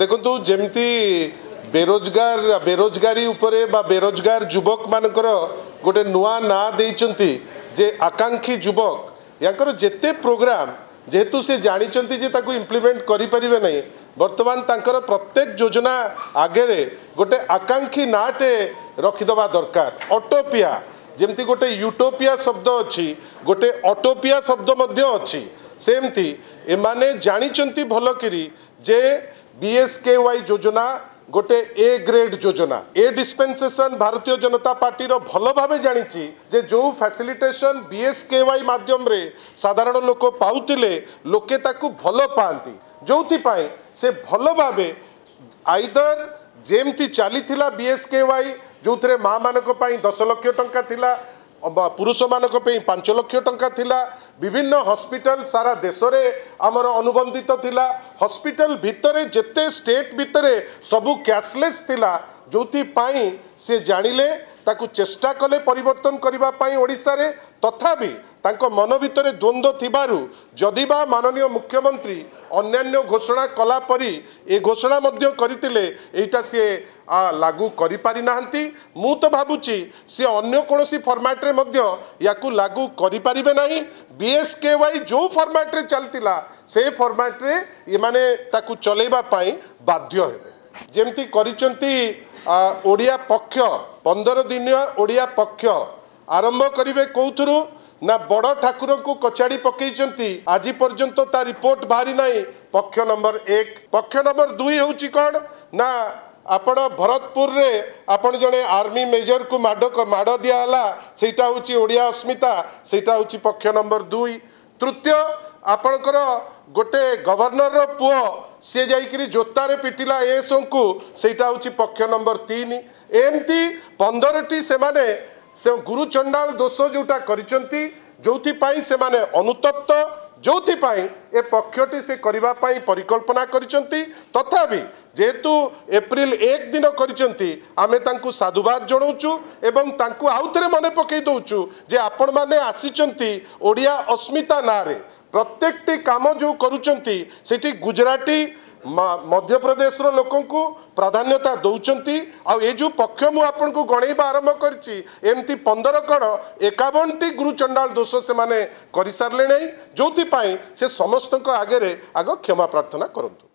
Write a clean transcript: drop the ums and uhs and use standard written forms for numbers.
देखु जमती बेरोजगारी उपरे बा बेरोजगार युवक मानकर गोटे नुआ ना देइचंती जे आकांक्षी युवक यांकर जेते प्रोग्राम जेहेतु से जानी जे ताकू इम्प्लीमेंट करि परिबे नहीं वर्तमान तांकर प्रत्येक योजना आगे गोटे आकांक्षी नाटे रखिदबा दरकार। ऑटोपिया जेमती गोटे यूटोपिया शब्द अच्छी गोटे ऑटोपिया शब्द मध्य अच्छी सेमती एमाने जानिचंती भल करी जे बीएसकेवाई योजना गोटे ए ग्रेड योजना ए डिस्पेंसेशन भारतीय जनता पार्टी रो भल भावे जानी जे जो फैसिलिटेशन बीएसकेवाई माध्यम रे साधारण लोक पाउतिले लोके ताकू भल पाती जो से भल भावे आइदर जेमती चली बीएसकेवाई जो थे माँ मानक 10 लाख टंका थिला पुरुष मानक 5 लाख टंका थिला विभिन्न हॉस्पिटल सारा देश रे आमर अनुबंधित थिला हॉस्पिटल भितरे जेते स्टेट भितरे सबू कैशलेस थिला जोथि पाई से जानिले ताकू चेष्टा कले परिवर्तन करिबा पाई ओडिसा रे तथापि तांको मन भितरे द्वंद्व थिबारु जदिबा माननीय मुख्यमंत्री अन्यान्य घोषणा कला परी ए घोषणा मध्य करितिले एटा से लागू करि पारि नाहंती मु तो भाबुची से अन्य कोनोसी फॉर्मेट रे मध्य याकू लागू करि पारिबे नाही। बीएसकेवाई जो फॉर्मेट रे चलतिला से फॉर्मेट रे ये माने ताकू चलेबा पाई बाध्य हेबे जेमती करिसंती ओडिया पक्ष 15 दिनिया ओडिया पक्ष आरंभ करिवे कोथुरु ना बड़ ठाकुर को कचाड़ी पकईचंती आज पर्यंत ता रिपोर्ट बाहरी नाही। पक्ष नंबर 1 पक्ष नंबर 2 होउची कोन ना आपण भरतपुर रे आपण जने आर्मी मेजर को माड़ दियाला सेटा होउची ओडिया अस्मिता सेटा होउची पक्ष नंबर 2। तृतीय आपणकर गोटे गवर्नर रो पुओ सी जाइकरी जोतारे पिटिला एसओ को सेटा होउची पक्ष नंबर 3। एमती 15टी से माने से गुरु चंडाल दोष जोटा करिसंती जोथि पाई से माने अनुतप्त जोथि पाई ए पक्षटी से करिबा पाई परिकल्पना करिसंती तथापि जेहेतु एप्रिल 1 दिन करिसंती आमे तांकु साधुवाद जणाउचु एवं तांकु आउथरे मने पकई दउचु जे आपण माने आसीचंती ओडिया अस्मिता नारे प्रत्येकटी काम जो करूचंती सेठी गुजराती मध्य प्रदेश रो लोकों को प्राधान्यता दौरान आ जो पक्ष मु आपन को गणेबा आरंभ करछि एमती 15 कण 51टी गुरु चंडाल दोष से माने करि सारले नै जोथि पाई से समस्त आगे आग क्षमा प्रार्थना करंतु।